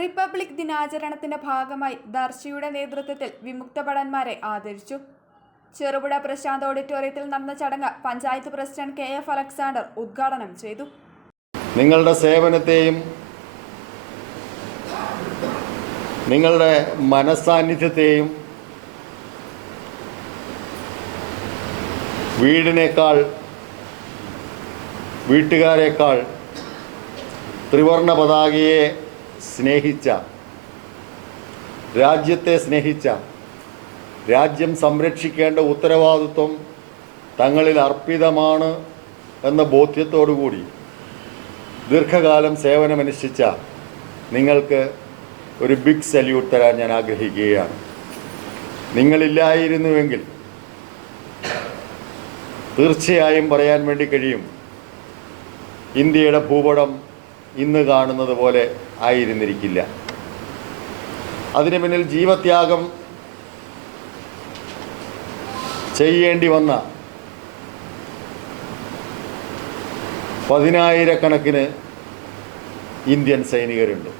Republic ദിനാചരണത്തിന്റെ ഭാഗമായി ദർശിയുടെ നേതൃത്വത്തിൽ വിമുക്ത ഭടന്മാരെ ആദരിച്ചു. ചെറുപുഴ പ്രശാന്ത് ഓഡിറ്റോറിയത്തിൽ നടന്ന ചടങ്ങ് പഞ്ചായത്ത് പ്രസിഡന്റ് KF അലക്സാണ്ടർ ഉദ്ഘാടനം ചെയ്തു. നിങ്ങളുടെ സേവനത്തെയും നിങ്ങളുടെ മനസ്സാന്നിധ്യത്തെയും വീടിനേക്കാൾ വീട്ടുകാരേക്കാൾ ത്രിവർണ്ണ പതാകയെ സ്നേഹിച്ച, രാജ്യത്തെ സ്നേഹിച്ച, രാജ്യം സംരക്ഷിക്കേണ്ട ഉത്തരവാദിത്വം തങ്ങളിൽ അർപ്പിതമാണ് എന്ന ബോധ്യത്തോടുകൂടി ദീർഘകാലം സേവനമനുഷ്ഠിച്ച നിങ്ങൾക്ക് ഒരു ബിഗ് സല്യൂട്ട് തരാൻ ഞാൻ ആഗ്രഹിക്കുകയാണ്. നിങ്ങളില്ലായിരുന്നുവെങ്കിൽ തീർച്ചയായും പറയാൻ വേണ്ടി കഴിയും, ഇന്ത്യയുടെ ഭൂപടം ഇന്ന് കാണുന്നത് പോലെ ആയിരുന്നിരിക്കില്ല. അതിന് പിന്നിൽ ജീവത്യാഗം ചെയ്യേണ്ടി വന്ന പതിനായിരക്കണക്കിന് ഇന്ത്യൻ സൈനികരുണ്ട്.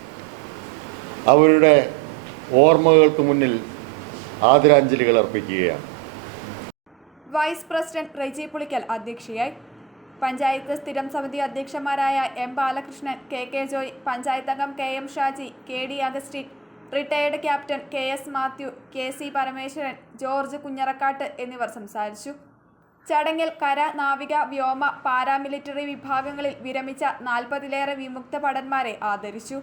അവരുടെ ഓർമ്മകൾക്ക് മുന്നിൽ ആദരാഞ്ജലികൾ അർപ്പിക്കുകയാണ്. വൈസ് പ്രസിഡന്റ് റെജി പുളിക്കൽ അധ്യക്ഷയായി. പഞ്ചായത്ത് സ്ഥിരം സമിതി അധ്യക്ഷന്മാരായ M. ബാലകൃഷ്ണൻ, KK ജോയ്, പഞ്ചായത്ത് അംഗം KM Shaji, KD Augustine, retired captain KS Mathew, KC Parameswaran, George Kunjarakkattu എന്നിവർ സംസാരിച്ചു. ചടങ്ങിൽ കര, നാവിക, വ്യോമ, പാരാമിലിറ്ററി വിഭാഗങ്ങളിൽ വിരമിച്ച 40-ലേറെ വിമുക്ത ഭടന്മാരെ ആദരിച്ചു.